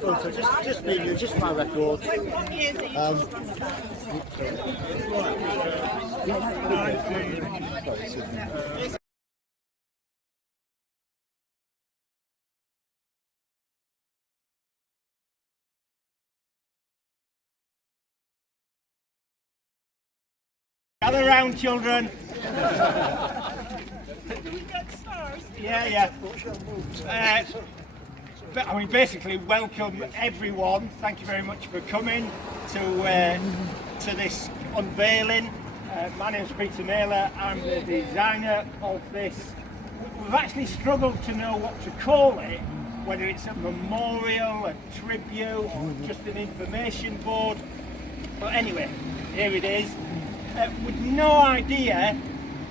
photo, just me and you, just my record. Gather round, children. Do we get stars? Yeah. But I mean, basically, welcome everyone. Thank you very much for coming to this unveiling. My name's Peter Naylor. I'm the designer of this. We've actually struggled to know what to call it, whether it's a memorial, a tribute, or just an information board. But anyway, here it is. With no idea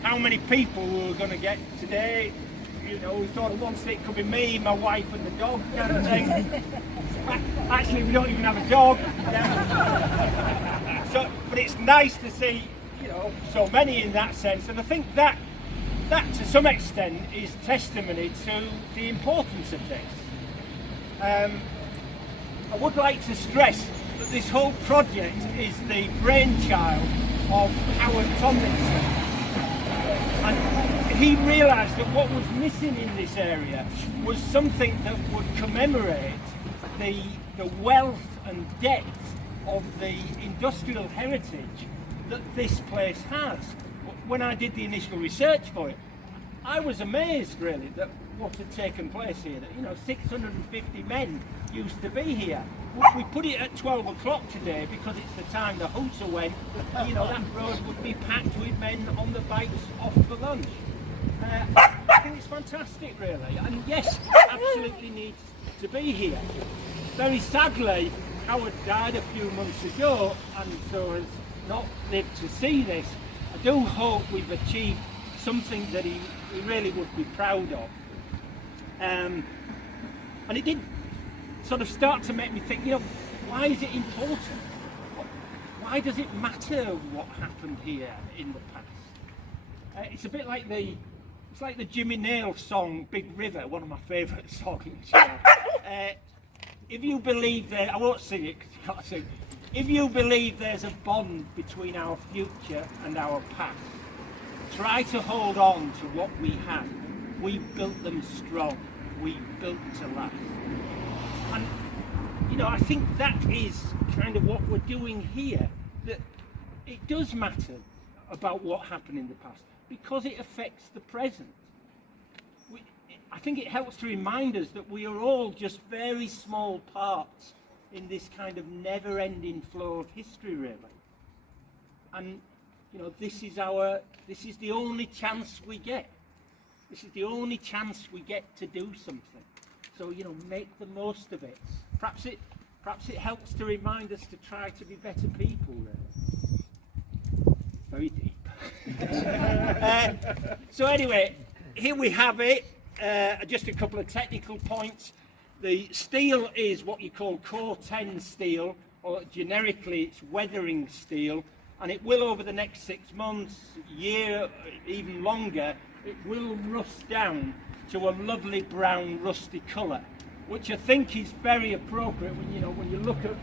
how many people we were going to get today. You know, we thought at once it could be me, my wife and the dog kind of thing. Actually, we don't even have a dog. But it's nice to see, you know, so many in that sense. And I think that to some extent is testimony to the importance of this. I would like to stress that this whole project is the brainchild of Howard Tomlinson, and he realised that what was missing in this area was something that would commemorate the wealth and depth of the industrial heritage that this place has. When I did the initial research for it, I was amazed really that what had taken place here, that 650 men used to be here. We put it at 12 o'clock today because it's the time the hooter went. That road would be packed with men on the bikes off for lunch. I think it's fantastic really, and yes, absolutely needs to be here. Very sadly, Howard died a few months ago and so has not lived to see this. I do hope we've achieved something that he really would be proud of. And it did sort of start to make me think, why is it important? Why does it matter what happened here in the past? It's a bit like the Jimmy Nail song Big River, one of my favourite songs. If you believe I won't sing it because you can't sing. If you believe there's a bond between our future and our past, try to hold on to what we have. We built them strong. We built to last. And I think that is kind of what we're doing here. That it does matter about what happened in the past because it affects the present. I think it helps to remind us that we are all just very small parts in this kind of never-ending flow of history, really. And this is the only chance we get. This is the only chance we get to do something. So make the most of it. Perhaps it helps to remind us to try to be better people. Really. Very deep. So anyway, here we have it. Just a couple of technical points. The steel is what you call core 10 steel, or generically it's weathering steel, and it will over the next 6 months, year, even longer, it will rust down to a lovely brown rusty colour, which I think is very appropriate when you look at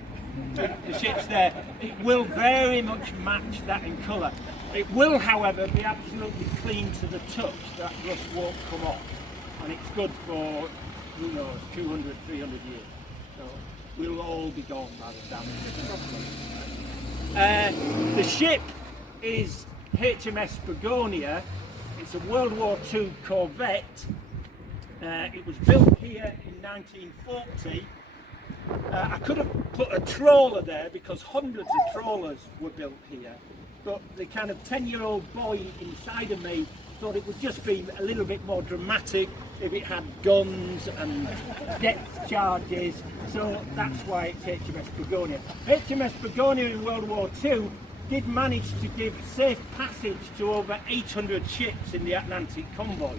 the ships there. It will very much match that in colour. It will, however, be absolutely clean to the touch. That rust won't come off, and it's good for, who knows, 200, 300 years. So we'll all be gone by the time. The ship is HMS Begonia. It's a World War II corvette. It was built here in 1940. I could have put a trawler there because hundreds of trawlers were built here, but the kind of 10-year-old boy inside of me thought it would just be a little bit more dramatic if it had guns and depth charges, so that's why it's HMS Begonia. HMS Begonia in World War II did manage to give safe passage to over 800 ships in the Atlantic convoys.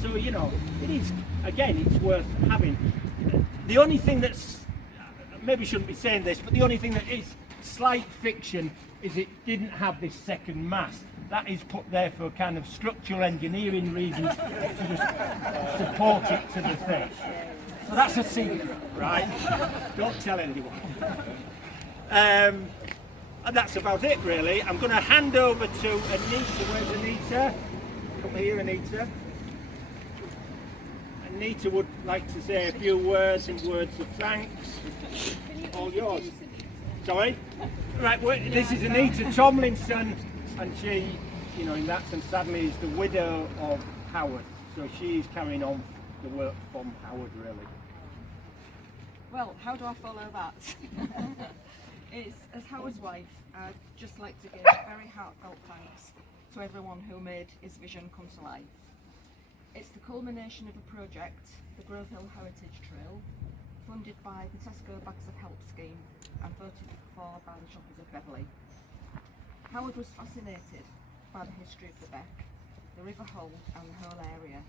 So, it is, again, it's worth having. The only thing that's, maybe shouldn't be saying this, but the only thing that is slight fiction is it didn't have this second mast. That is put there for kind of structural engineering reasons to just support it to the thing. So that's a secret, right? Don't tell anyone. And that's about it, really. I'm going to hand over to Anita. Where's Anita? Come here, Anita. Anita would like to say a few words and words of thanks. All yours. Sorry? Right, this is Anita Tomlinson, and she, you know, in that sense, sadly, is the widow of Howard. So she's carrying on the work from Howard, really. Well, how do I follow that? As Howard's wife, I'd just like to give very heartfelt thanks to everyone who made his vision come to life. It's the culmination of a project, the Grove Hill Heritage Trail, funded by the Tesco Bags of Help scheme and voted for by the shoppers of Beverley. Howard was fascinated by the history of the Beck, the River Hull and the whole area.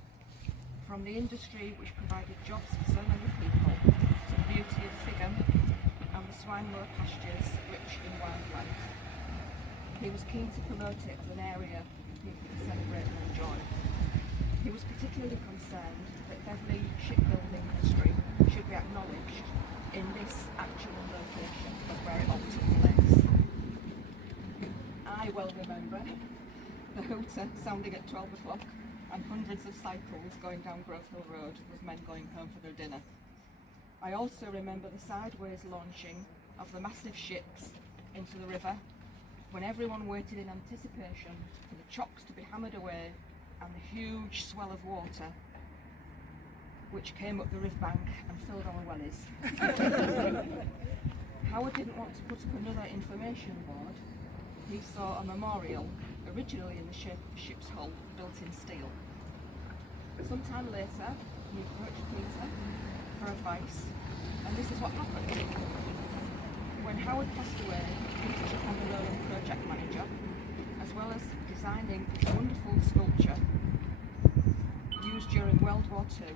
From the industry which provided jobs for so many people, to the beauty of Figham and the Swinemoor pastures rich in wildlife. He was keen to promote it as an area for people to celebrate and enjoy. He was particularly concerned that Beverley shipbuilding history should be acknowledged in this actual location of where it all took place. I well remember the hooter sounding at 12 o'clock and hundreds of cycles going down Grove Hill Road with men going home for their dinner. I also remember the sideways launching of the massive ships into the river when everyone waited in anticipation for the chocks to be hammered away and the huge swell of water which came up the riverbank and filled our wellies. Howard didn't want to put up another information board. He saw a memorial, originally in the shape of a ship's hull, built in steel. Sometime later, he approached Peter for advice, and this is what happened. When Howard passed away, Peter took on the role of project manager, as well as designing this wonderful sculpture used during World War II.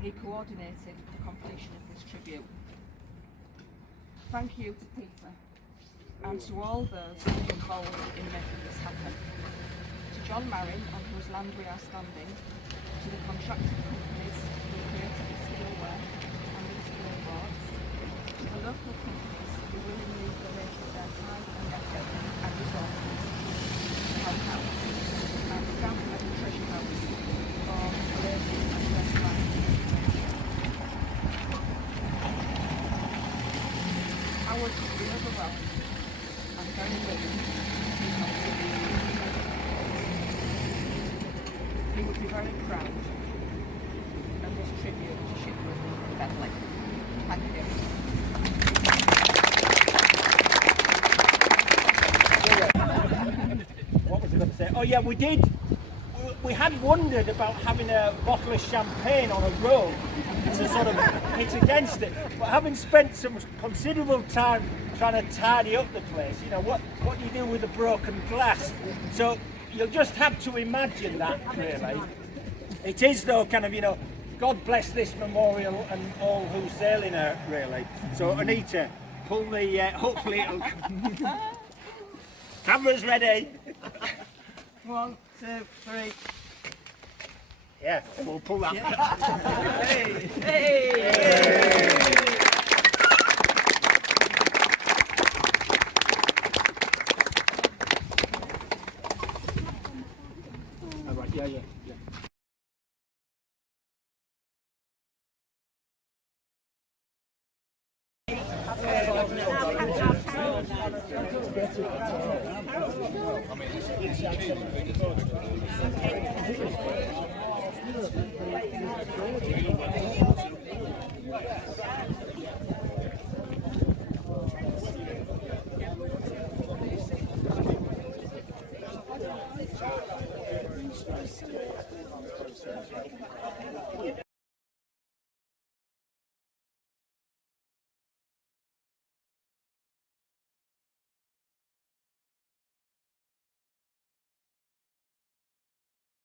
He coordinated the completion of this tribute. Thank you to Peter and to all those involved in making this happen. To John Marin, on whose land we are standing, to the contracting companies who created the steelwork and the steel boards, to the local companies who willingly donated their time and effort and resources to help out, and staff at the Treasure House for arranging and verifying. Howard would be overwhelmed and very moved. He would be very proud of this tribute to shipbuilding in Beverley. Thank you. What was I going to say? Oh yeah, we did. We had wondered about having a bottle of champagne on a rope to sort of hit against it. But having spent some considerable time trying to tidy up the place, you know, what do you do with a broken glass? So you'll just have to imagine that, really. It is, though, kind of, you know, God bless this memorial and all who sail in her, really. So, Anita, pull the, hopefully it'll... Camera's ready. 1, 2, 3. Yeah, we'll pull that. Hey! Hey! All right, yeah.